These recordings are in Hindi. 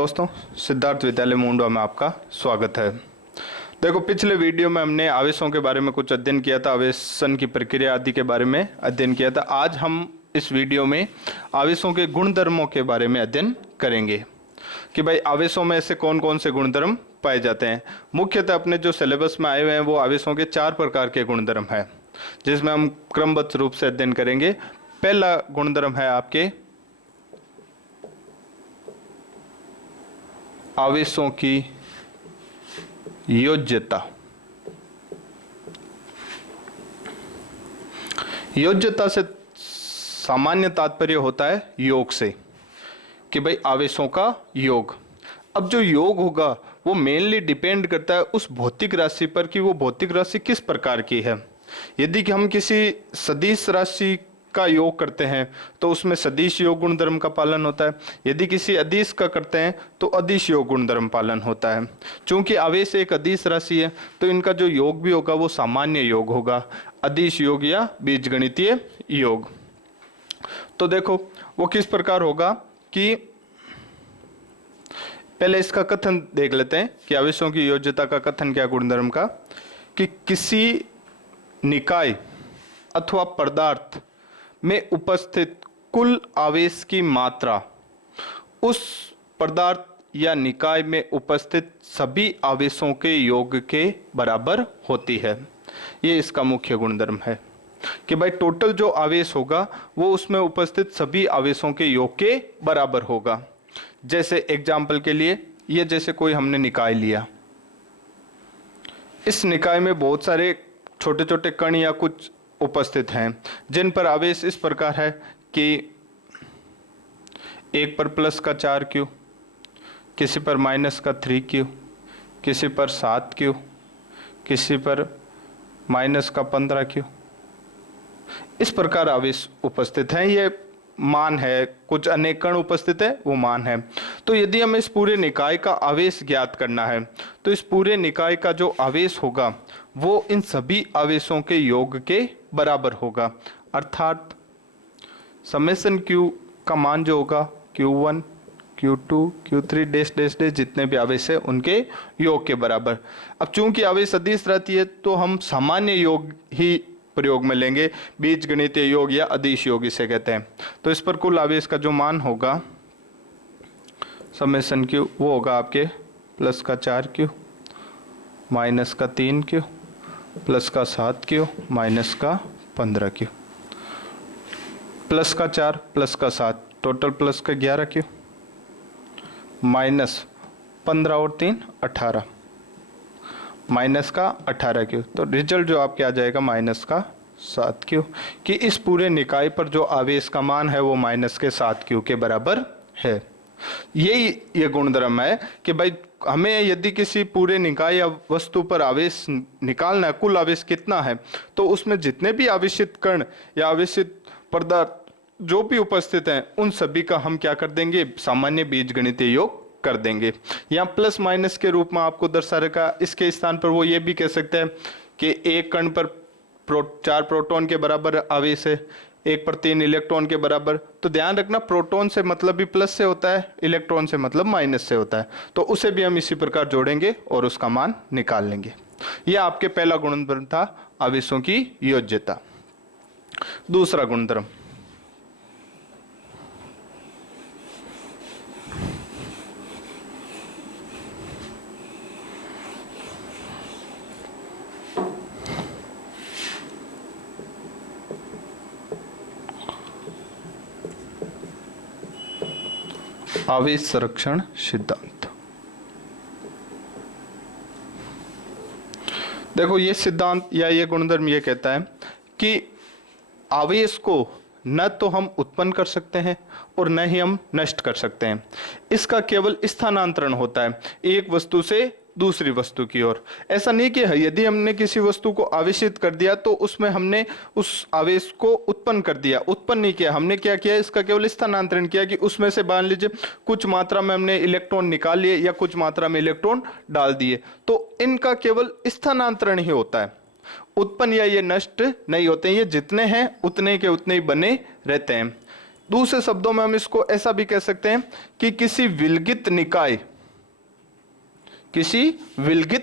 दोस्तों, सिद्धार्थ विद्यालय मुंडवा में आपका स्वागत है। देखो, पिछले वीडियो में हमने आवेशों के बारे में कुछ अध्ययन किया था, आवेशन की प्रक्रिया आदि के बारे में अध्ययन किया था। आज हम इस वीडियो में आवेशों के गुणधर्मों के बारे में अध्ययन करेंगे कि भाई आवेशों में ऐसे कौन कौन से गुणधर्म पाए जाते हैं। मुख्यतः अपने जो सिलेबस में आए हुए हैं वो आवेशों के 4 प्रकार के गुणधर्म है, जिसमें हम क्रमबद्ध रूप से अध्ययन करेंगे। पहला गुणधर्म है आपके आवेशों की योज्यता। योज्यता से सामान्य तात्पर्य होता है योग से, कि भाई आवेशों का योग। अब जो योग होगा वो मेनली डिपेंड करता है उस भौतिक राशि पर कि वो भौतिक राशि किस प्रकार की है। यदि कि हम किसी सदिश राशि का योग करते हैं तो उसमें सदिश योग गुणधर्म का पालन होता है। यदि किसी अदिश का करते हैं तो अदिश योग गुणधर्म पालन होता है। चूंकि आवेश एक अदिश राशि है तो इनका जो योग भी होगा वो सामान्य योग होगा, अदिश योग या बीजगणितीय योग। तो देखो वो किस प्रकार होगा कि पहले इसका कथन देख लेते हैं कि आवेशों की योज्यता का कथन क्या गुणधर्म का, कि किसी निकाय अथवा पदार्थ में उपस्थित कुल आवेश की मात्रा उस पदार्थ या निकाय में उपस्थित सभी आवेशों के योग के बराबर होती है। ये इसका मुख्य गुणधर्म है कि भाई टोटल जो आवेश होगा वो उसमें उपस्थित सभी आवेशों के योग के बराबर होगा। जैसे एग्जाम्पल के लिए, ये जैसे कोई हमने निकाय लिया, इस निकाय में बहुत सारे छोटे छोटे कण या कुछ उपस्थित हैं जिन पर आवेश इस प्रकार है कि एक पर प्लस का 4 क्यू, किसी पर माइनस का 3 क्यू, किसी पर 7 क्यू, किसी पर माइनस का 15 क्यू। इस प्रकार आवेश उपस्थित हैं। ये मान है, कुछ अनेक कण उपस्थित है वो मान है। तो यदि हमें इस पूरे निकाय का आवेश ज्ञात करना है तो इस पूरे निकाय का जो आवेश होगा वो इन सभी आवेशों के योग के बराबर होगा। अर्थात समेशन Q का मान जो होगा Q1, Q2, Q3 dash dash dash जितने भी आवेश है उनके योग के बराबर। अब चूंकि आवेश अदिश रहती है तो हम सामान्य योग ही प्रयोग में लेंगे, बीजगणितीय योग या अदिश योग इसे कहते हैं। तो इस पर कुल आवेश का जो मान होगा समेशन Q वो होगा आपके प्लस का 4 क्यू, माइनस का 3 क्यू, प्लस का 7 क्यू, माइनस का 15 क्यू। प्लस का 4 प्लस का 7 टोटल प्लस का 11 क्यू, माइनस 15 और 3 18, माइनस का 18 क्यू। तो रिजल्ट जो आपके आ जाएगा माइनस का 7 क्यू, कि इस पूरे निकाय पर जो आवेश का मान है वो माइनस के 7 क्यू के बराबर है। यही ये गुणधर्म है कि भाई हमें यदि किसी पूरे निकाय या वस्तु पर आवेश निकालना है, कुल आवेश कितना है, तो उसमें जितने भी आवेशित कण या आवेशित पदार्थ जो भी उपस्थित हैं उन सभी का हम क्या कर देंगे, सामान्य बीजगणितीय योग कर देंगे। यहाँ प्लस माइनस के रूप में आपको दर्शा रखा, इसके स्थान पर वो ये भी कह सकते हैं कि एक कण पर 4 प्रोटॉन के बराबर आवेश है, एक पर 3 इलेक्ट्रॉन के बराबर। तो ध्यान रखना, प्रोटॉन से मतलब भी प्लस से होता है, इलेक्ट्रॉन से मतलब माइनस से होता है। तो उसे भी हम इसी प्रकार जोड़ेंगे और उसका मान निकाल लेंगे। यह आपके पहला गुणधर्म था आवेशों की योज्यता। दूसरा गुणधर्म आवेश संरक्षण सिद्धांत। देखो ये सिद्धांत या ये गुणधर्म ये कहता है कि आवेश को न तो हम उत्पन्न कर सकते हैं और न ही हम नष्ट कर सकते हैं। इसका केवल स्थानांतरण होता है एक वस्तु से दूसरी वस्तु की ओर। ऐसा नहीं कि यदि हमने किसी वस्तु को आवेशित कर दिया तो उसमें हमने उस आवेश को उत्पन्न कर दिया, उत्पन्न नहीं किया। हमने क्या किया, इसका केवल स्थानांतरण किया कि उसमें से मान लीजिए कुछ मात्रा में हमने इलेक्ट्रॉन निकाल लिए या कुछ मात्रा में इलेक्ट्रॉन डाल दिए, तो इनका केवल स्थानांतरण ही होता है, उत्पन्न या ये नष्ट नहीं होते हैं। ये जितने हैं उतने के उतने ही बने रहते हैं। दूसरे शब्दों में हम इसको ऐसा भी कह सकते हैं कि किसी विलगित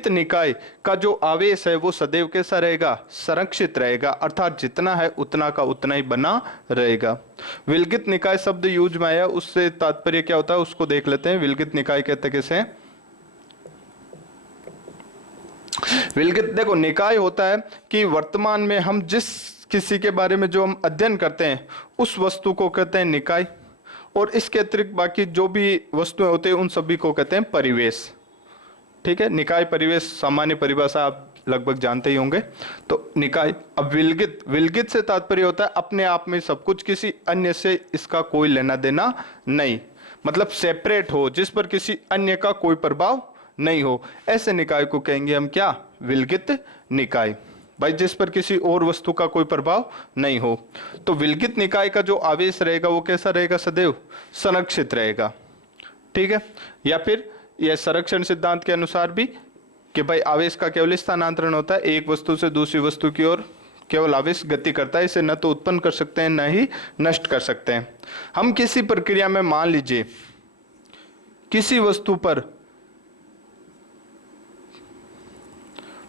निकाय का जो आवेश है वो सदैव कैसा रहेगा, संरक्षित रहेगा, अर्थात जितना है उतना का उतना ही बना रहेगा। विलगित निकाय शब्द यूज में आया, उससे तात्पर्य क्या होता है उसको देख लेते हैं। विलगित निकाय कहते किसे? विलगित, देखो निकाय होता है कि वर्तमान में हम जिस किसी के बारे में जो हम अध्ययन करते हैं उस वस्तु को कहते हैं निकाय, और इसके अतिरिक्त बाकी जो भी वस्तुएं होते हैं उन सभी को कहते हैं परिवेश। ठीक है, निकाय परिवेश सामान्य परिभाषा आप लगभग जानते ही होंगे। तो निकाय, अब विलगित से तात्पर्य होता है अपने आप में सब कुछ, किसी अन्य से इसका कोई लेना देना नहीं, मतलब सेपरेट हो, जिस पर किसी अन्य का कोई प्रभाव नहीं हो, ऐसे निकाय को कहेंगे हम क्या, विलगित निकाय। भाई जिस पर किसी और वस्तु का कोई प्रभाव नहीं हो। तो विलगित निकाय का जो आवेश रहेगा वो कैसा रहेगा, सदैव संरक्षित रहेगा। ठीक है, या फिर यह संरक्षण सिद्धांत के अनुसार भी कि भाई आवेश का केवल स्थानांतरण होता है, एक वस्तु से दूसरी वस्तु की ओर केवल आवेश गति करता है, इसे न तो उत्पन्न कर सकते हैं न ही नष्ट कर सकते हैं। हम किसी प्रक्रिया में मान लीजिए किसी वस्तु पर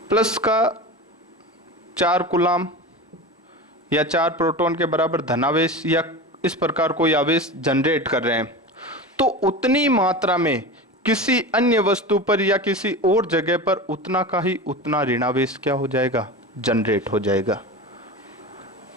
प्लस का 4 कूलाम या 4 प्रोटॉन के बराबर धनावेश या इस प्रकार कोई आवेश जनरेट कर रहे हैं, तो उतनी मात्रा में किसी अन्य वस्तु पर या किसी और जगह पर उतना का ही उतना ऋणावेश क्या हो जाएगा, जनरेट हो जाएगा।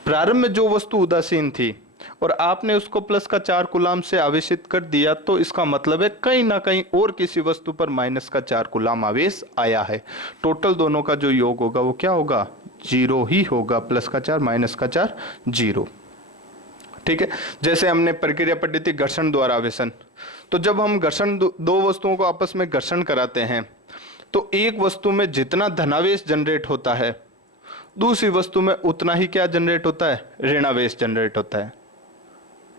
प्रारंभ में जो वस्तु उदासीन थी और आपने उसको प्लस का 4 कूलाम से आवेशित कर दिया, तो इसका मतलब है कहीं ना कहीं और किसी वस्तु पर माइनस का 4 कूलाम आवेश आया है। टोटल दोनों का जो योग होगा वो क्या होगा, 0 ही होगा, प्लस का 4 माइनस का 4 0। ठीक है, जैसे हमने प्रक्रिया पढ़ी थी घर्षण द्वारा आवेशन। तो जब हम घर्षण दो वस्तुओं को आपस में घर्षण कराते हैं तो एक वस्तु में जितना धनावेश जनरेट होता है दूसरी वस्तु में उतना ही क्या जनरेट होता है, ऋणावेश जनरेट होता है।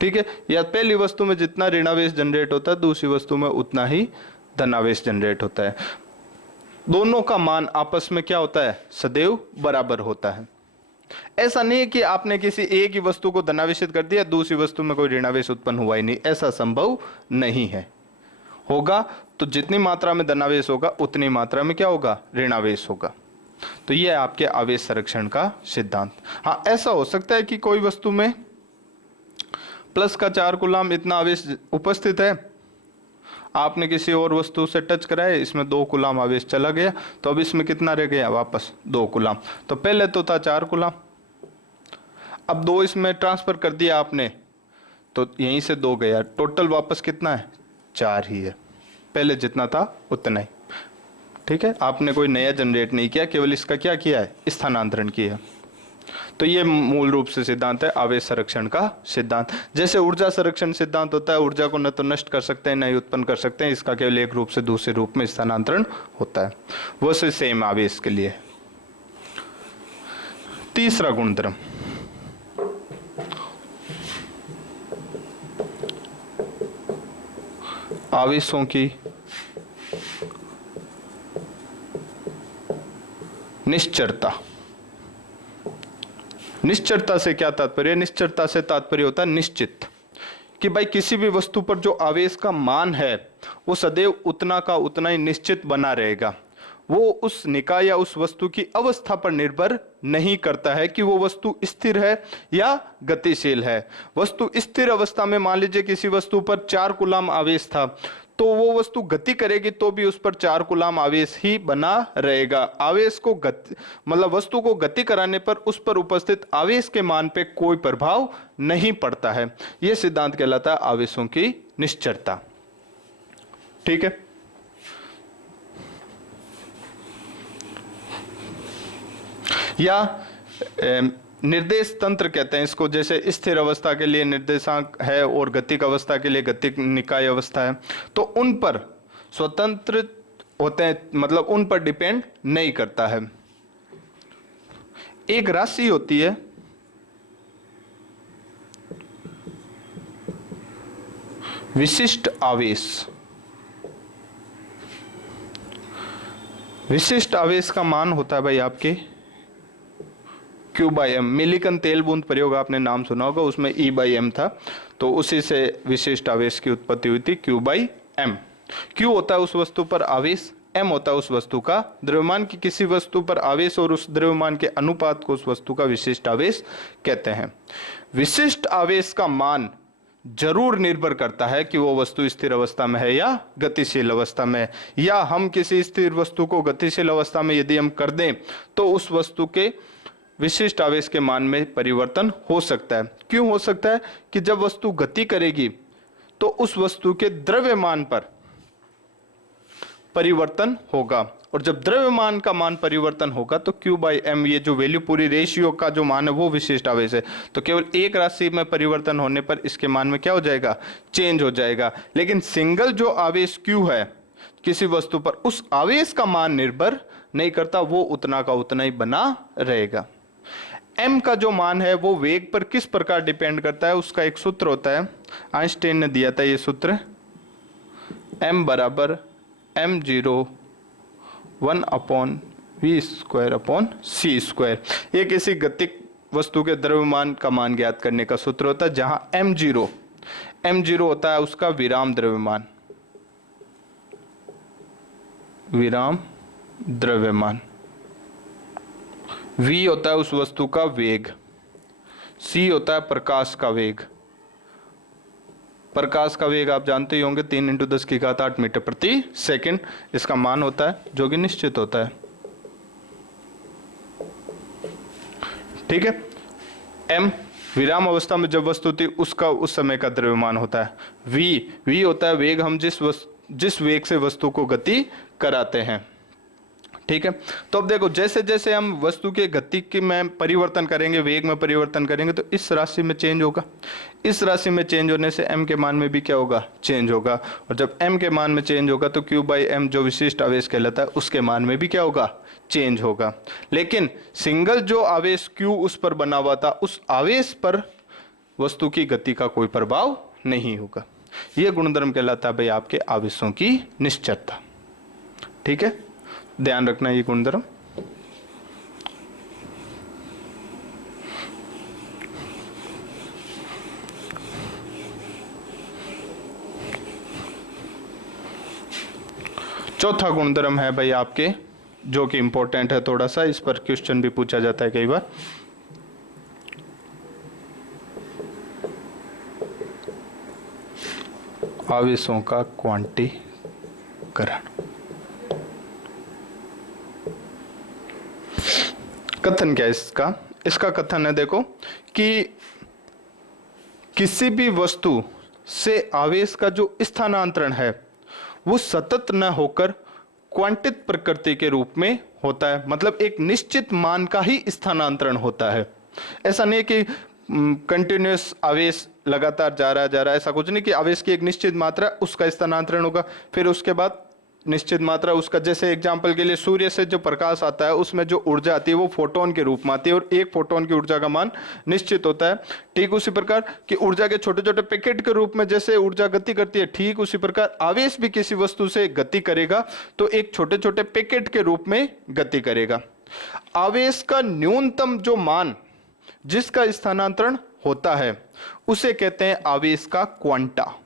ठीक है, या पहली वस्तु में जितना ऋणावेश जनरेट होता है दूसरी वस्तु में उतना ही धनावेश जनरेट होता है। दोनों का मान आपस में क्या होता है, सदैव बराबर होता है। ऐसा नहीं कि आपने किसी एक ही वस्तु को धनावेशित कर दिया दूसरी वस्तु में कोई ऋणावेश उत्पन्न हुआ ही नहीं, ऐसा संभव नहीं है। होगा तो जितनी मात्रा में धनावेश होगा उतनी मात्रा में क्या होगा, ऋणावेश होगा। तो यह है आपके आवेश संरक्षण का सिद्धांत। हाँ, ऐसा हो सकता है कि कोई वस्तु में प्लस का 4 कूलाम इतना आवेश उपस्थित है, आपने किसी और वस्तु से टच कराया, इसमें 2 कूलाम आवेश चला गया, तो अब इसमें कितना रह गया, वापस 2 कूलाम। तो पहले तो था 4 कूलाम, अब 2 इसमें ट्रांसफर कर दिया आपने, तो यहीं से 2 गया, टोटल वापस कितना है, 4 ही है, पहले जितना था उतना ही। ठीक है, आपने कोई नया जनरेट नहीं किया, केवल इसका क्या किया है, स्थानांतरण किया। तो ये मूल रूप से सिद्धांत है आवेश संरक्षण का सिद्धांत। जैसे ऊर्जा संरक्षण सिद्धांत होता है, ऊर्जा को न तो नष्ट कर सकते हैं न ही उत्पन्न कर सकते हैं, इसका केवल एक रूप से दूसरे रूप में स्थानांतरण होता है। वो से सेम आवेश के लिए। तीसरा गुणधर्म, आवेशों की निश्चरता। निश्चरता से क्या तात्पर्य, निश्चरता से तात्पर्य होता है निश्चित, कि भाई किसी भी वस्तु पर जो आवेश का मान है वो सदैव उतना का उतना ही निश्चित बना रहेगा। वो उस निकाय या उस वस्तु की अवस्था पर निर्भर नहीं करता है कि वो वस्तु स्थिर है या गतिशील है। वस्तु स्थिर अवस्था में मान लीजिए किसी वस्तु पर 4 कूलाम आवेश था, तो वो वस्तु गति करेगी तो भी उस पर 4 कूलाम आवेश ही बना रहेगा। आवेश को गति, मतलब वस्तु को गति कराने पर उस पर उपस्थित आवेश के मान पे कोई प्रभाव नहीं पड़ता है। यह सिद्धांत कहलाता है आवेशों की निश्चरता। ठीक है, या निर्देश तंत्र कहते हैं इसको। जैसे स्थिर अवस्था के लिए निर्देशांक है और गतिक अवस्था के लिए गतिक निकाय अवस्था है, तो उन पर स्वतंत्र होते हैं, मतलब उन पर डिपेंड नहीं करता है। एक राशि होती है विशिष्ट आवेश। विशिष्ट आवेश का मान होता है भाई आपके Q बाई एम, मिलिकन तेल बूंद प्रयोग आपने नाम सुना होगा, उसमें E बाई एम था, तो उसी से विशिष्ट आवेश की उत्पत्ति हुई थी Q बाई एम। Q होता है उस वस्तु पर आवेश, M होता है उस वस्तु का द्रव्यमान, की किसी वस्तु पर आवेश और उस द्रव्यमान के अनुपात को उस वस्तु का विशिष्ट आवेश कहते हैं। विशिष्ट आवेश का मान जरूर निर्भर करता है कि वो वस्तु स्थिर अवस्था में है या गतिशील अवस्था में है, या हम किसी स्थिर वस्तु को गतिशील अवस्था में यदि हम कर दें तो उस वस्तु के विशिष्ट आवेश के मान में परिवर्तन हो सकता है। क्यों हो सकता है? कि जब वस्तु गति करेगी तो उस वस्तु के द्रव्यमान पर परिवर्तन होगा, और जब द्रव्यमान का मान परिवर्तन होगा तो Q बाई एम, ये जो वैल्यू पूरी रेशियो का जो मान है वो विशिष्ट आवेश है। तो केवल एक राशि में परिवर्तन होने पर इसके मान में क्या हो जाएगा? चेंज हो जाएगा। लेकिन सिंगल जो आवेश Q है किसी वस्तु पर, उस आवेश का मान निर्भर नहीं करता, वो उतना का उतना ही बना रहेगा। M का जो मान है वो वेग पर किस प्रकार डिपेंड करता है, उसका एक सूत्र होता है, आइंस्टाइन ने दिया था ये सूत्र, M बराबर m0 1 upon v square upon c square. ये किसी गतिक वस्तु के द्रव्यमान का मान ज्ञात करने का सूत्र होता है, जहां m0 होता है उसका विराम द्रव्यमान, v होता है उस वस्तु का वेग, c होता है प्रकाश का वेग। प्रकाश का वेग आप जानते ही होंगे 3 × 10⁸ मीटर प्रति सेकंड इसका मान होता है, जो कि निश्चित होता है। ठीक है। m विराम अवस्था में जब वस्तु थी उसका उस समय का द्रव्यमान होता है। v होता है वेग, हम जिस वेग से वस्तु को गति कराते हैं। ठीक है। तो अब देखो, जैसे जैसे हम वस्तु के गति के में परिवर्तन करेंगे, वेग में परिवर्तन करेंगे, तो इस राशि में चेंज होगा। इस राशि में चेंज होने से m के मान में भी क्या होगा? चेंज होगा। और जब m के मान में चेंज होगा तो Q बाई एम जो विशिष्ट आवेश कहलाता है उसके मान में भी क्या होगा? चेंज होगा। लेकिन सिंगल जो आवेश Q उस पर बना हुआ था, उस आवेश पर वस्तु की गति का कोई प्रभाव नहीं होगा। यह गुणधर्म कहलाता है भाई आपके आवेशों की निश्चलता। ठीक है, ध्यान रखना ये गुणधर्म। चौथा गुणधर्म है भाई आपके, जो कि इंपॉर्टेंट है थोड़ा सा, इस पर क्वेश्चन भी पूछा जाता है कई बार। आवेशों का क्वांटीकरण। कथन क्या है इसका? इसका कथन है देखो कि किसी भी वस्तु से आवेश का जो स्थानांतरण है वो सतत न होकर क्वांटित प्रकृति के रूप में होता है। मतलब एक निश्चित मान का ही स्थानांतरण होता है। ऐसा नहीं कि कंटिन्यूअस आवेश लगातार जा रहा है, ऐसा कुछ नहीं कि आवेश की एक निश्चित मात्रा उसका स्थानांतरण होगा, फिर उसके बाद निश्चित मात्रा उसका। जैसे एग्जांपल के लिए सूर्य से जो प्रकाश आता है उसमें जो ऊर्जा आती है वो फोटोन के रूप में आती है, और एक फोटोन की ऊर्जा का मान निश्चित होता है। ठीक उसी प्रकार कि ऊर्जा के छोटे छोटे पैकेट के रूप में जैसे ऊर्जा गति करती है, ठीक उसी प्रकार आवेश भी किसी वस्तु से गति करेगा तो एक छोटे छोटे पैकेट के रूप में गति करेगा। आवेश का न्यूनतम जो मान जिसका स्थानांतरण होता है उसे कहते हैं आवेश का क्वांटा।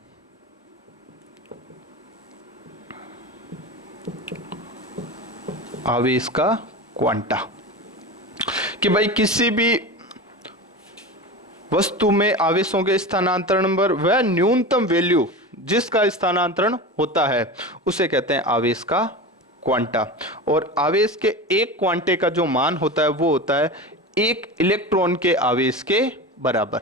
आवेश का क्वांटा, कि भाई किसी भी वस्तु में आवेशों के स्थानांतरण पर वह न्यूनतम वैल्यू जिसका स्थानांतरण होता है उसे कहते हैं आवेश का क्वांटा। और आवेश के एक क्वांटे का जो मान होता है वो होता है एक इलेक्ट्रॉन के आवेश के बराबर।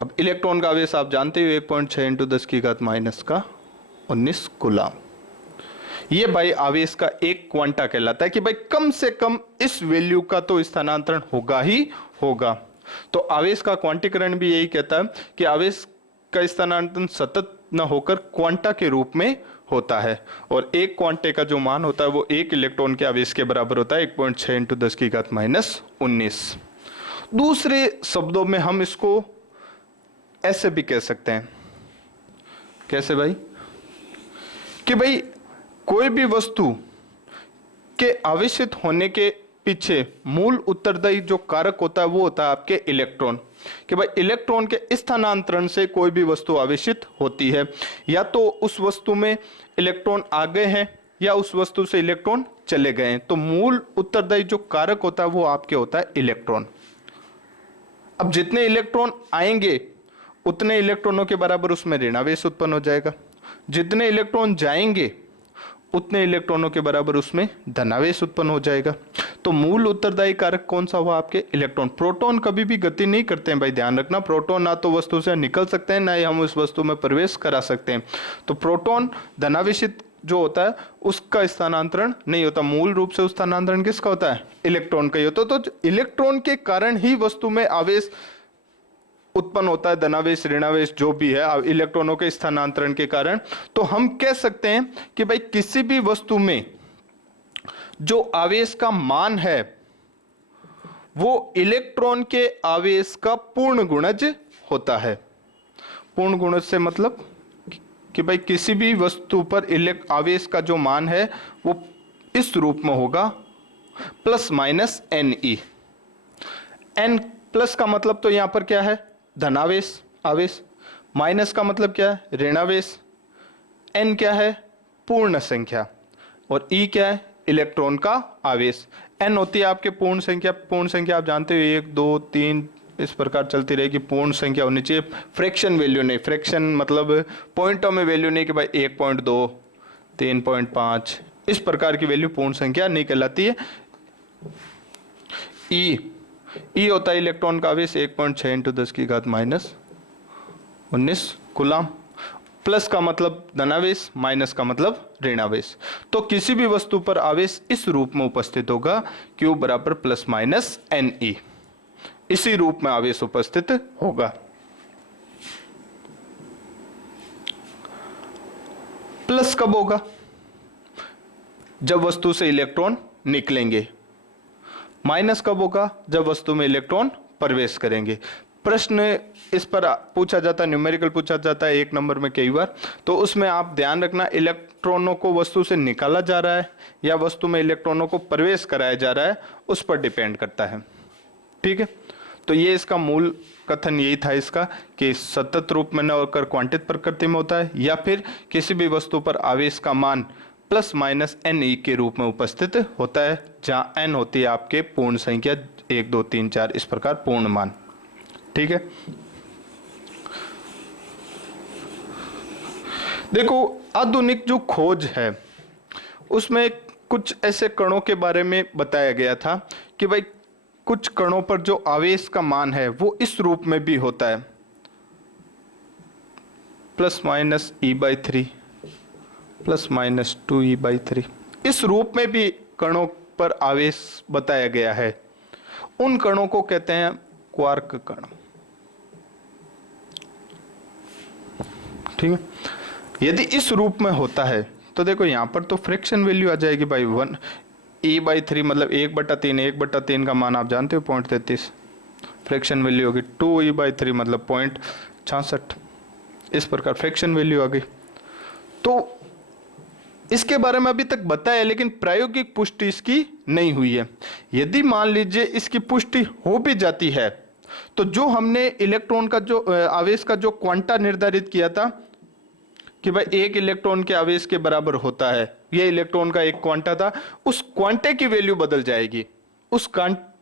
अब इलेक्ट्रॉन का आवेश आप जानते हो 1.6 × 10⁻⁻19 कूलम। ये भाई आवेश का एक क्वांटा कहलाता है कि भाई कम से कम इस वैल्यू का तो स्थानांतरण होगा ही होगा। तो आवेश का क्वांटीकरण भी यही कहता है कि आवेश का स्थानांतरण सतत न होकर क्वांटा के रूप में होता है, और एक क्वांटे का जो मान होता है वो एक इलेक्ट्रॉन के आवेश के बराबर होता है 1.6 × 10⁻⁻19। दूसरे शब्दों में हम इसको ऐसे भी कह सकते हैं, कैसे भाई, कि भाई कोई भी वस्तु के आवेशित होने के पीछे मूल उत्तरदायी जो कारक होता है वो होता है आपके इलेक्ट्रॉन, कि भाई इलेक्ट्रॉन के स्थानांतरण से कोई भी वस्तु आवेशित होती है, या तो उस वस्तु में इलेक्ट्रॉन आ गए हैं या उस वस्तु से इलेक्ट्रॉन चले गए हैं। तो मूल उत्तरदायी जो कारक होता है वो आपके होता है इलेक्ट्रॉन। अब जितने इलेक्ट्रॉन आएंगे उतने इलेक्ट्रॉनों के बराबर उसमें ऋणावेश उत्पन्न हो जाएगा, जितने इलेक्ट्रॉन जाएंगे उतने इलेक्ट्रॉनों के बराबर उसमें धनावेश उत्पन्न हो जाएगा। तो मूल उत्तरदायी कारक कौन सा हुआ आपके इलेक्ट्रॉन। प्रोटॉन कभी भी गति नहीं करते हैं भाई, ध्यान रखना। प्रोटॉन ना तो वस्तु से निकल सकते हैं, ना ही हम उस वस्तु में प्रवेश करा सकते हैं। तो प्रोटॉन धनावेशित जो होता है उसका स्थानांतरण नहीं होता, मूल रूप से स्थानांतरण किसका होता है, इलेक्ट्रॉन का ही होता है। तो इलेक्ट्रॉन के कारण ही वस्तु में आवेश उत्पन्न होता है, धनावेश ऋणावेश जो भी है इलेक्ट्रॉनों के स्थानांतरण के कारण। तो हम कह सकते हैं कि भाई किसी भी वस्तु में जो आवेश का मान है वो इलेक्ट्रॉन के आवेश का पूर्ण गुणज होता है। पूर्ण गुणज से मतलब कि भाई किसी भी वस्तु पर आवेश का जो मान है वो इस रूप में होगा plus minus n e. N plus का मतलब तो यहां पर क्या है, धनावेश आवेश, माइनस का मतलब क्या है, ऋणावेश, एन क्या है, पूर्ण संख्या, और ई क्या है, इलेक्ट्रॉन का आवेश। एन होती है आपके पूर्ण संख्या। पूर्ण संख्या आप जानते हो 1 2 3 इस प्रकार चलती रहेगी, पूर्ण संख्या होनी चाहिए, फ्रैक्शन वैल्यू नहीं। फ्रैक्शन मतलब पॉइंटों में वैल्यू नहीं कि भाई 1.2 3.5 इस प्रकार की वैल्यू पूर्ण संख्या नहीं कहलाती है। ई होता है इलेक्ट्रॉन का आवेश 1.6 × 10⁻⁻19 कूलम। प्लस का मतलब धनावेश, माइनस का मतलब ऋणावेश। तो किसी भी वस्तु पर आवेश इस रूप में उपस्थित होगा, Q बराबर प्लस माइनस एन ई, इसी रूप में आवेश उपस्थित होगा। प्लस कब होगा, जब वस्तु से इलेक्ट्रॉन निकलेंगे। माइनस कब होगा, जब वस्तु में इलेक्ट्रॉन प्रवेश करेंगे। प्रश्न इस पर पूछा जाता है, न्यूमेरिकल पूछा जाता है 1 नंबर में कई बार। तो उसमें आप ध्यान रखना इलेक्ट्रॉनों को वस्तु से निकाला जा रहा है या वस्तु में इलेक्ट्रॉनों को प्रवेश कराया जा रहा है, उस पर डिपेंड करता है। ठीक है, तो ये इसका मूल कथन यही था इसका, कि सतत रूप में न होकर क्वांटित प्रकृति में होता है, या फिर किसी भी वस्तु पर आवेश का मान प्लस माइनस एन ई के रूप में उपस्थित होता है, जहां एन होती है आपके पूर्ण संख्या 1 2 3 4 इस प्रकार पूर्ण मान। ठीक है, देखो आधुनिक जो खोज है उसमें कुछ ऐसे कणों के बारे में बताया गया था कि भाई कुछ कणों पर जो आवेश का मान है वो इस रूप में भी होता है, plus minus E/3 plus minus 2E/3 इस रूप में भी कणों पर आवेश बताया गया है। उन कणों को कहते हैं क्वार्क कण। ठीक है, यदि इस रूप में होता है तो देखो यहां पर तो फ्रैक्शन वैल्यू आ जाएगी भाई 1 E/3 मतलब 1/3, 1/3 का मान आप जानते हो 0.33, फ्रैक्शन वैल्यू होगी 2E/3 मतलब 0.66, इस प्रकार फ्रैक्शन वैल्यू आ गई। तो इसके बारे में अभी तक बताया, लेकिन प्रायोगिक पुष्टि इसकी नहीं हुई है। यदि मान लीजिए इसकी पुष्टि हो भी जाती है तो जो हमने इलेक्ट्रॉन का जो आवेश का जो क्वांटा निर्धारित किया था कि भाई 1 इलेक्ट्रॉन के आवेश के बराबर होता है, ये इलेक्ट्रॉन का एक क्वांटा था, उस क्वांटे की वैल्यू बदल जाएगी। उस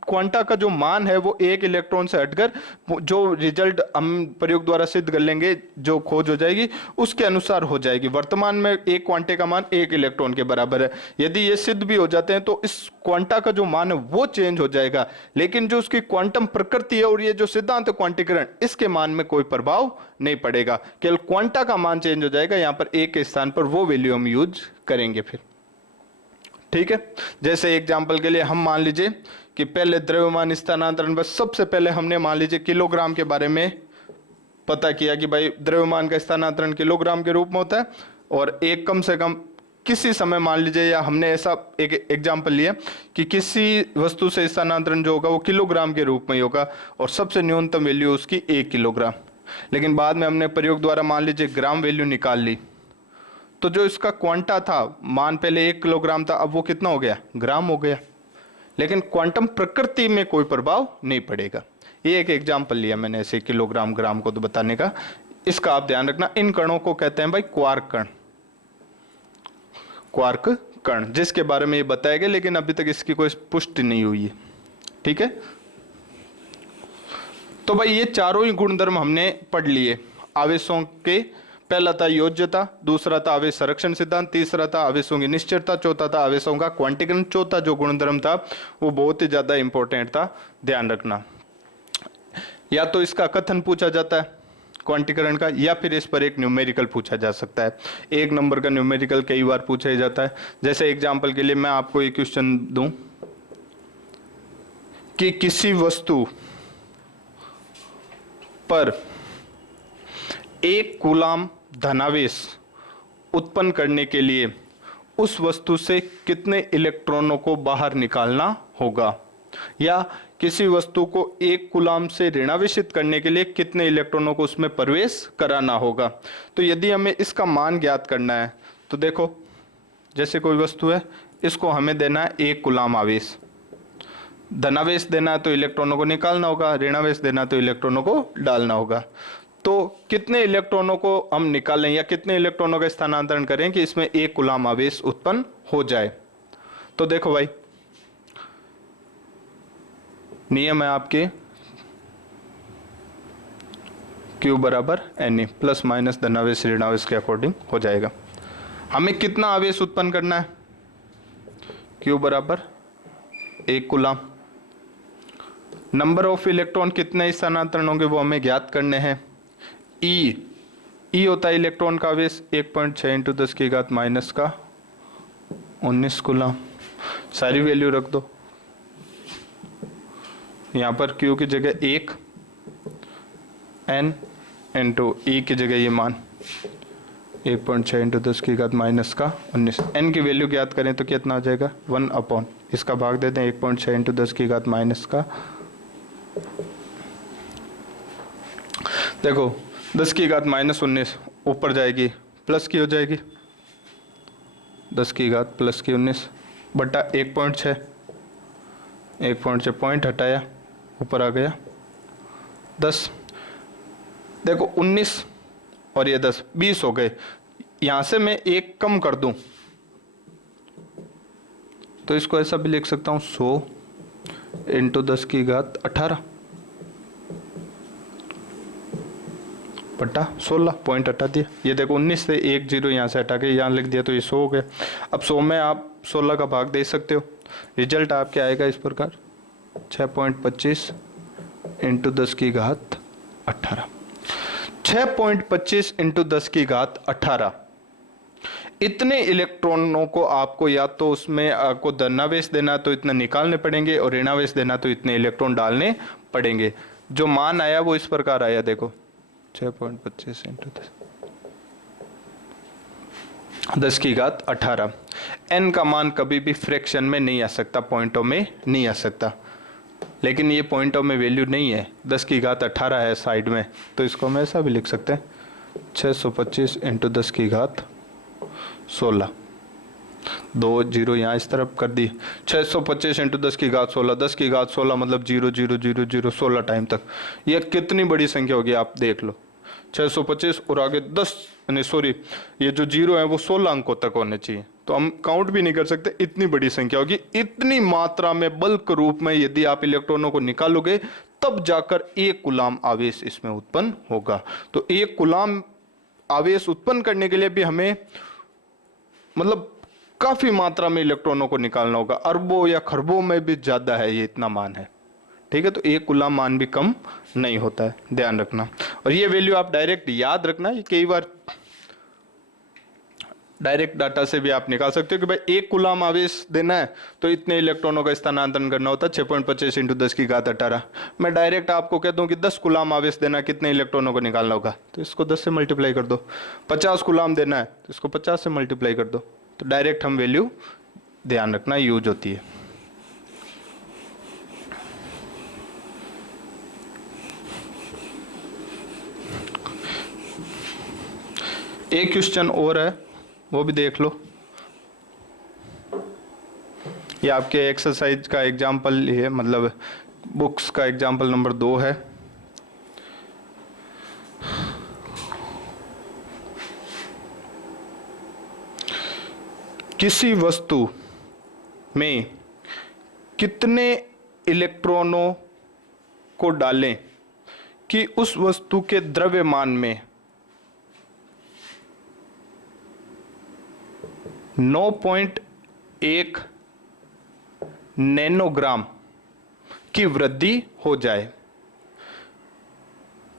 क्वांटा का जो मान है वो 1 इलेक्ट्रॉन से हटकर जो रिजल्ट हम प्रयोग द्वारा सिद्ध कर लेंगे, जो खोज हो जाएगी उसके अनुसार हो जाएगी। वर्तमान में एक क्वांटे का मान 1 इलेक्ट्रॉन के बराबर है। यदि ये सिद्ध भी हो जाते हैं तो इस क्वांटा का जो मान है वो चेंज हो जाएगा, लेकिन जो उसकी क्वांटम प्रकृति है और ये जो सिद्धांत क्वांटीकरण, इसके मान में कोई प्रभाव नहीं पड़ेगा, केवल क्वांटा का मान चेंज हो जाएगा। यहाँ पर 1 के स्थान पर वो वैल्यू हम यूज करेंगे फिर। ठीक है, जैसे एग्जाम्पल के लिए हम मान लीजिए कि पहले द्रव्यमान स्थानांतरण, बस सबसे पहले हमने मान लीजिए किलोग्राम के बारे में पता किया कि भाई द्रव्यमान का स्थानांतरण किलोग्राम के रूप में होता है, और एक कम से कम किसी समय मान लीजिए, या हमने ऐसा एक एग्जाम्पल लिया कि किसी वस्तु से स्थानांतरण जो होगा वो किलोग्राम के रूप में होगा, और सबसे न्यूनतम वैल्यू उसकी 1 किलोग्राम। लेकिन बाद में हमने प्रयोग द्वारा मान लीजिए ग्राम वैल्यू निकाल ली, तो जो इसका क्वांटा था, मान पहले 1 किलोग्राम था, अब वो कितना हो गया, ग्राम हो गया। लेकिन क्वांटम प्रकृति में कोई प्रभाव नहीं पड़ेगा। ये एक एग्जाम्पल लिया मैंने ऐसे किलोग्राम ग्राम को तो बताने का। इसका आप ध्यान रखना, इन कणों को कहते हैं भाई क्वार्क कण, क्वार्क कण, जिसके बारे में ये बताया गया, लेकिन अभी तक इसकी कोई पुष्टि नहीं हुई है। ठीक है, तो भाई ये चारों ही गुणधर्म हमने पढ़ लिए आवेशों के। पहला था योज्यता, दूसरा था आवेश संरक्षण सिद्धांत, तीसरा था आवेशों की निश्चरता, चौथा था आवेशों का क्वांटीकरण। चौथा जो गुणधर्म था वो बहुत ही ज्यादा इंपॉर्टेंट था, ध्यान रखना। या तो इसका कथन पूछा जाता है क्वांटीकरण का, या फिर इस पर एक न्यूमेरिकल पूछा जा सकता है। एक नंबर का न्यूमेरिकल कई बार पूछा जाता है। जैसे एग्जाम्पल के लिए मैं आपको एक क्वेश्चन दूं कि किसी वस्तु पर 1 कूलाम धनावेश उत्पन्न करने के लिए उस वस्तु से कितने इलेक्ट्रॉनों को बाहर निकालना होगा, या किसी वस्तु को 1 कूलाम से ऋणावेशित करने के लिए कितने इलेक्ट्रॉनों को उसमें प्रवेश कराना होगा। तो यदि हमें इसका मान ज्ञात करना है तो देखो, जैसे कोई वस्तु है, इसको हमें देना है 1 कूलाम आवेश, धनावेश देना है तो इलेक्ट्रॉनों को निकालना होगा, ऋणावेश देना है तो इलेक्ट्रॉनों को डालना होगा। तो कितने इलेक्ट्रॉनों को हम निकालें या कितने इलेक्ट्रॉनों का स्थानांतरण करें कि इसमें 1 कूलाम आवेश उत्पन्न हो जाए। तो देखो भाई, नियम है आपके Q बराबर Na, प्लस माइनस धनावेश ऋणावेश के अकॉर्डिंग हो जाएगा। हमें कितना आवेश उत्पन्न करना है, Q बराबर 1 कूलाम। नंबर ऑफ इलेक्ट्रॉन कितने स्थानांतरण होंगे वो हमें ज्ञात करने हैं। ई होता है इलेक्ट्रॉन का आवेश, 1.6 × 10⁻⁻19 कूलाम। सारी वैल्यू रख दो, यहाँ पर Q की जगह 1, N इंटू ई की जगह ये मान 1.6 × 10⁻⁻19। N की वैल्यू ज्ञात करें तो कितना आ जाएगा, 1/, इसका भाग देते हैं 1.6 × 10⁻⁻। देखो 10⁻⁻19 ऊपर जाएगी प्लस की हो जाएगी, 10⁻+19 बटा 1.6, 1.6 पॉइंट हटाया, ऊपर आ गया 10। देखो 19 और ये 10, 20 हो गए। यहां से मैं 1 कम कर दूं तो इसको ऐसा भी लिख सकता हूं, 100 × 10⁻18 बटा 16, पॉइंट हटा दिया। ये देखो 19 से 1 0 यहाँ से हटा के यहाँ लिख दिया तो ये 100 हो गया। अब 100 में आप 16 का भाग दे सकते हो, रिजल्ट आपके आएगा इस प्रकार 6.25 × 10⁻18। 6.25 × 10⁻18 इतने इलेक्ट्रॉनों को आपको या तो उसमें आपको धनावेश देना तो इतने निकालने पड़ेंगे और ऋणावेश देना तो इतने इलेक्ट्रॉन डालने पड़ेंगे। जो मान आया वो इस प्रकार आया, देखो 6.25 × 10⁻18। n का मान कभी भी फ्रैक्शन में नहीं आ सकता, पॉइंटों में नहीं आ सकता, लेकिन ये पॉइंटों में वैल्यू नहीं है, 10⁻18 है साइड में, तो इसको हम ऐसा भी लिख सकते हैं 625 × 10⁻16। 2 0 यहाँ इस तरफ कर दी, 625 × 10⁻16, 10⁻16 मतलब 0 0 0 0 16 टाइम तक। यह कितनी बड़ी संख्या होगी आप देख लो, 625 और आगे 10, नहीं सॉरी, ये जो 0 है वो 16 अंकों तक होने चाहिए, तो हम काउंट भी नहीं कर सकते, इतनी बड़ी संख्या होगी। इतनी मात्रा में बल्क रूप में यदि आप इलेक्ट्रॉनों को निकालोगे तब जाकर 1 कूलाम आवेश इसमें उत्पन्न होगा। तो 1 कूलाम आवेश उत्पन्न करने के लिए भी हमें मतलब काफी मात्रा में इलेक्ट्रॉनों को निकालना होगा, अरबों या खरबों में भी ज्यादा है ये इतना मान है। ठीक है, तो 1 कूलाम मान भी कम नहीं होता है, ध्यान रखना। और ये वैल्यू आप डायरेक्ट याद रखना, ये कई बार डायरेक्ट डाटा से भी आप निकाल सकते हो कि भाई 1 कूलाम आवेश देना है तो इतने इलेक्ट्रॉनों का स्थानांतरण करना होता है 6.25 × 10⁻18। मैं डायरेक्ट आपको कह दूं कि 10 कूलाम आवेश देना है, कितने इलेक्ट्रॉनों को निकालना होगा, तो इसको 10 से मल्टीप्लाई कर दो। 50 कूलाम देना है तो इसको 50 से मल्टीप्लाई कर दो। तो डायरेक्ट हम वैल्यू ध्यान रखना यूज होती है। एक क्वेश्चन और है, वो भी देख लो। ये आपके एक्सरसाइज का एग्जाम्पल है, मतलब बुक्स का एग्जाम्पल नंबर 2 है। किसी वस्तु में कितने इलेक्ट्रॉनों को डालें कि उस वस्तु के द्रव्यमान में 9.1 नैनोग्राम की वृद्धि हो जाए।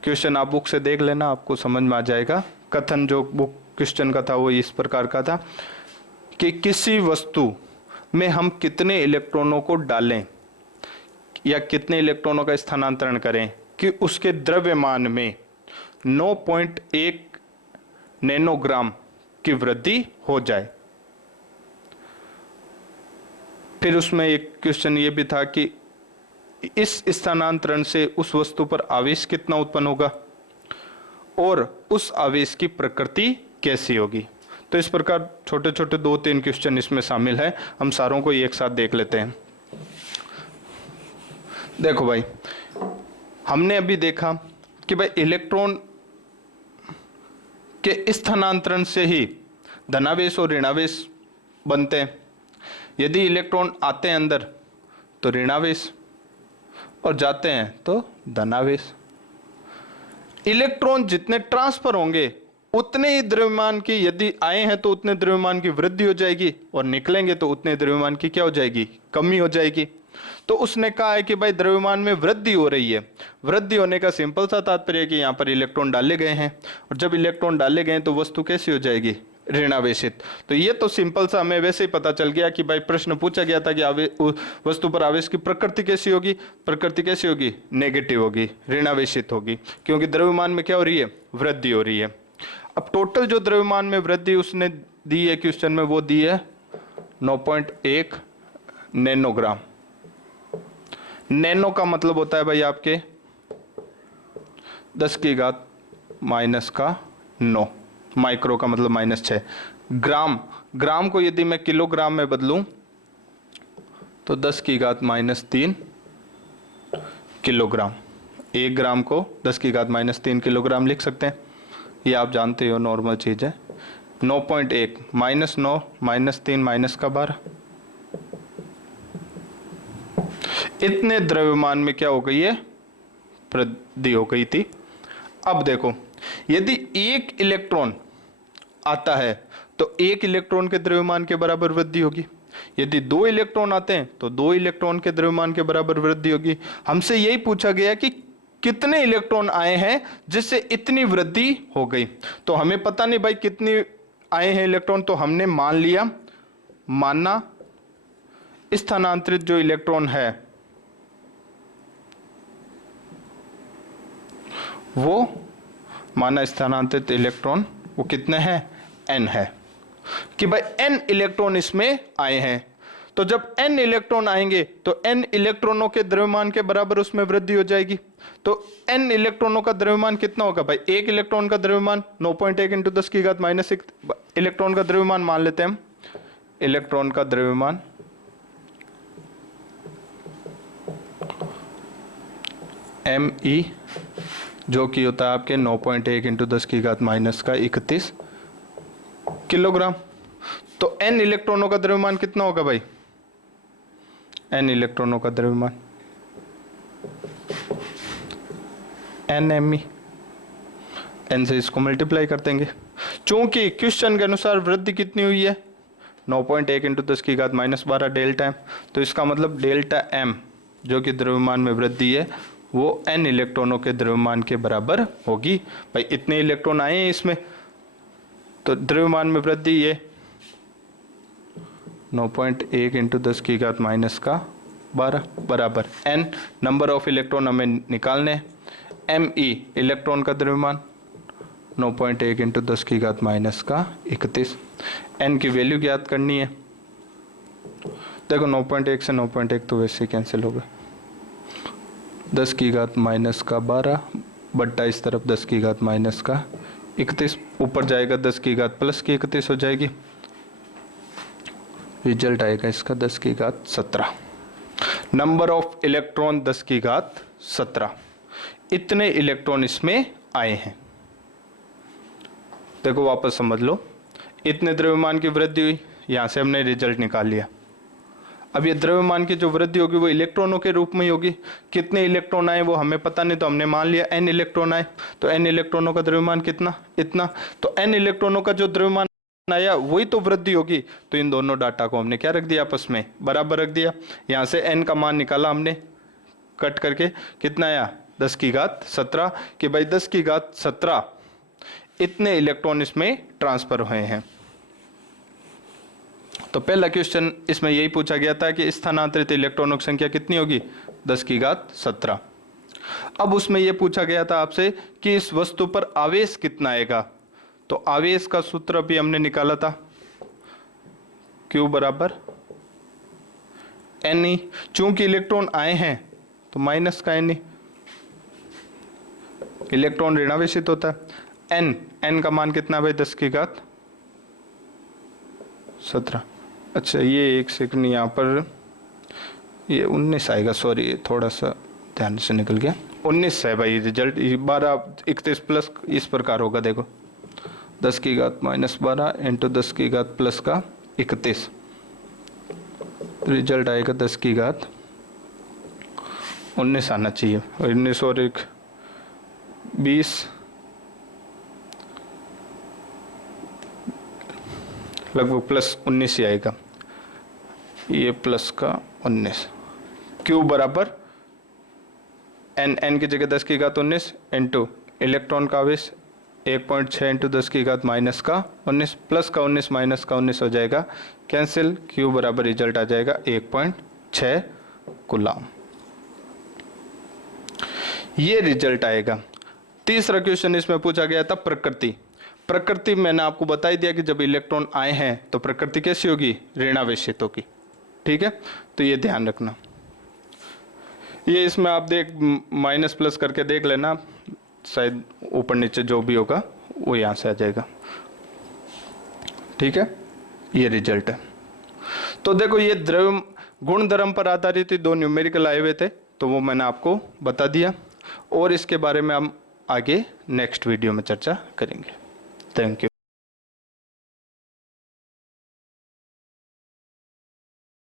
क्वेश्चन आप बुक से देख लेना, आपको समझ में आ जाएगा। कथन जो बुक क्वेश्चन का था वो इस प्रकार का था कि किसी वस्तु में हम कितने इलेक्ट्रॉनों को डालें या कितने इलेक्ट्रॉनों का स्थानांतरण करें कि उसके द्रव्यमान में 9.1 नैनोग्राम की वृद्धि हो जाए। फिर उसमें एक क्वेश्चन ये भी था कि इस स्थानांतरण से उस वस्तु पर आवेश कितना उत्पन्न होगा और उस आवेश की प्रकृति कैसी होगी। तो इस प्रकार छोटे छोटे 2-3 क्वेश्चन इसमें शामिल है। हम सारों को एक साथ देख लेते हैं। देखो भाई, हमने अभी देखा कि भाई इलेक्ट्रॉन के स्थानांतरण से ही धनावेश और ऋणावेश बनते हैं। यदि इलेक्ट्रॉन आते हैं अंदर तो ऋणावेश और जाते हैं तो धनावेश। इलेक्ट्रॉन जितने ट्रांसफर होंगे उतने ही द्रव्यमान की, यदि आए हैं तो उतने द्रव्यमान की वृद्धि हो जाएगी और निकलेंगे तो उतने द्रव्यमान की क्या हो जाएगी, कमी हो जाएगी। तो उसने कहा है कि भाई द्रव्यमान में वृद्धि हो रही है। वृद्धि होने का सिंपल सा तात्पर्य है कि यहाँ पर इलेक्ट्रॉन डाले गए हैं और जब इलेक्ट्रॉन डाले गए तो वस्तु कैसी हो जाएगी, ऋणावेशित। तो ये तो सिंपल सा हमें वैसे ही पता चल गया कि भाई प्रश्न पूछा गया था कि वस्तु पर आवेश की प्रकृति कैसी होगी। प्रकृति कैसी होगी, नेगेटिव होगी, ऋणावेशित होगी, क्योंकि द्रव्यमान में क्या हो रही है, वृद्धि हो रही है। अब टोटल जो द्रव्यमान में वृद्धि उसने दी है क्वेश्चन में, वो दी है 9.1 नैनोग्राम। नैनो का मतलब होता है भाई आपके 10⁻⁻⁹। माइक्रो का मतलब -6। ग्राम, ग्राम को यदि मैं किलोग्राम में बदलूं तो 10⁻³ किलोग्राम। 1 ग्राम को 10⁻³ किलोग्राम लिख सकते हैं, ये आप जानते हो, नॉर्मल चीज है। 9.1 -9 -3 -12, इतने द्रव्यमान में क्या हो गई है, वृद्धि हो गई थी। अब देखो, यदि एक इलेक्ट्रॉन आता है तो 1 इलेक्ट्रॉन के द्रव्यमान के बराबर वृद्धि होगी। यदि 2 इलेक्ट्रॉन आते हैं तो 2 इलेक्ट्रॉन के द्रव्यमान के बराबर वृद्धि होगी। हमसे यही पूछा गया कि कितने इलेक्ट्रॉन आए हैं जिससे इतनी वृद्धि हो गई। तो हमें पता नहीं भाई कितने आए हैं इलेक्ट्रॉन, तो हमने मान लिया, माना स्थानांतरित जो इलेक्ट्रॉन है वो, माना स्थानांतरित इलेक्ट्रॉन वो कितने हैं, n है, कि भाई n इलेक्ट्रॉन इसमें आए हैं। तो जब n इलेक्ट्रॉन आएंगे तो n इलेक्ट्रॉनों के द्रव्यमान के बराबर उसमें वृद्धि हो जाएगी। तो n इलेक्ट्रॉनों का द्रव्यमान कितना होगा भाई, 1 इलेक्ट्रॉन का द्रव्यमान 9.1 × 10⁻⁻⁶ इलेक्ट्रॉन का द्रव्यमान मान लेते हैं हम। इलेक्ट्रॉन का द्रव्यमान me जो कि होता है आपके 9.1 × 10⁻⁻31 किलोग्राम। तो n इलेक्ट्रॉनों का द्रव्यमान कितना होगा भाई, n इलेक्ट्रॉनों का द्रव्यमान nme, n से इसको मल्टीप्लाई कर देंगे। चूंकि क्वेश्चन के अनुसार वृद्धि कितनी हुई है, 9.1 × 10⁻⁻12 डेल्टा m, तो इसका मतलब डेल्टा m जो कि द्रव्यमान में वृद्धि है वो n इलेक्ट्रॉनों के द्रव्यमान के बराबर होगी। भाई इतने इलेक्ट्रॉन आए हैं इसमें, तो द्रव्यमान में वृद्धि ये 9.1 × 10⁻⁻12 बराबर n नंबर ऑफ इलेक्ट्रॉन हमें निकालने हैं। me इलेक्ट्रॉन का द्रव्यमान 9.1 × 10⁻⁻31, n की वैल्यू ज्ञात करनी है। देखो 9.1 से 9.1 तो वैसे कैंसिल होगा, 10⁻⁻12 बट्टा इस तरफ 10⁻⁻31, ऊपर जाएगा 10⁻+31 हो जाएगी। रिजल्ट आएगा इसका 10 की घात 17। नंबर ऑफ इलेक्ट्रॉन 10 की घात 17, इतने इलेक्ट्रॉन इसमें आए हैं। देखो वापस समझ लो, इतने द्रव्यमान की वृद्धि हुई, यहां से हमने रिजल्ट निकाल लिया। अब ये द्रव्यमान की जो वृद्धि होगी वो इलेक्ट्रॉनों के रूप में ही होगी। कितने इलेक्ट्रॉन आए वो हमें पता नहीं, तो हमने मान लिया n इलेक्ट्रॉन आए, तो n इलेक्ट्रॉनों का द्रव्यमान कितना, इतना। तो n इलेक्ट्रॉनों का जो द्रव्यमान आया वही तो वृद्धि होगी। तो इन दोनों डाटा को हमने क्या रख दिया, आपस में बराबर रख दिया। यहां से n का मान निकाला हमने कट करके, कितना आया 10 की घात 17, कि भाई 10 की घात 17 इतने इलेक्ट्रॉन इसमें ट्रांसफर हुए हैं। तो पहला क्वेश्चन इसमें यही पूछा गया था कि स्थानांतरित इलेक्ट्रॉनों की संख्या कितनी होगी, 10 की घात 17। अब उसमें यह पूछा गया था आपसे कि इस वस्तु पर आवेश कितना आएगा। तो आवेश का सूत्र भी हमने निकाला था, Q बराबर Ne। चूंकि इलेक्ट्रॉन आए हैं तो माइनस का Ne, इलेक्ट्रॉन ऋणावेशित होता है। n का मान कितना भाई, 10 की घात 17। अच्छा ये एक सेकंड, यहाँ पर ये 19 आएगा, सॉरी थोड़ा सा ध्यान से निकल गया, 19 है भाई रिजल्ट। 12 31 प्लस इस प्रकार होगा, देखो 10 की घात -12 इंटू 10 की घात प्लस का 31, रिजल्ट आएगा 10 की घात 19 आना चाहिए। 19 और 1 20, लगभग प्लस 19 ही आएगा, ये प्लस का 19। Q बराबर n की जगह 10 की घात 19 इंटू इलेक्ट्रॉन का आवेश 1.6 इंटू 10 की घात माइनस का 19, प्लस का 19 माइनस का 19 हो जाएगा कैंसिल। Q बराबर रिजल्ट आ जाएगा 1.6 कूलम। ये रिजल्ट आएगा। तीसरा क्वेश्चन इसमें पूछा गया था प्रकृति। प्रकृति मैंने आपको बता ही दिया कि जब इलेक्ट्रॉन आए हैं तो प्रकृति कैसी होगी, ऋणावेशित होगी। ठीक है, तो ये ध्यान रखना। ये इसमें आप देख माइनस प्लस करके देख लेना, शायद ऊपर नीचे जो भी होगा वो यहाँ से आ जाएगा। ठीक है, ये रिजल्ट है। तो देखो ये द्रव्य गुण धर्म पर आधारित 2 न्यूमेरिकल आए हुए थे, तो वो मैंने आपको बता दिया, और इसके बारे में हम आगे नेक्स्ट वीडियो में चर्चा करेंगे। Thank you.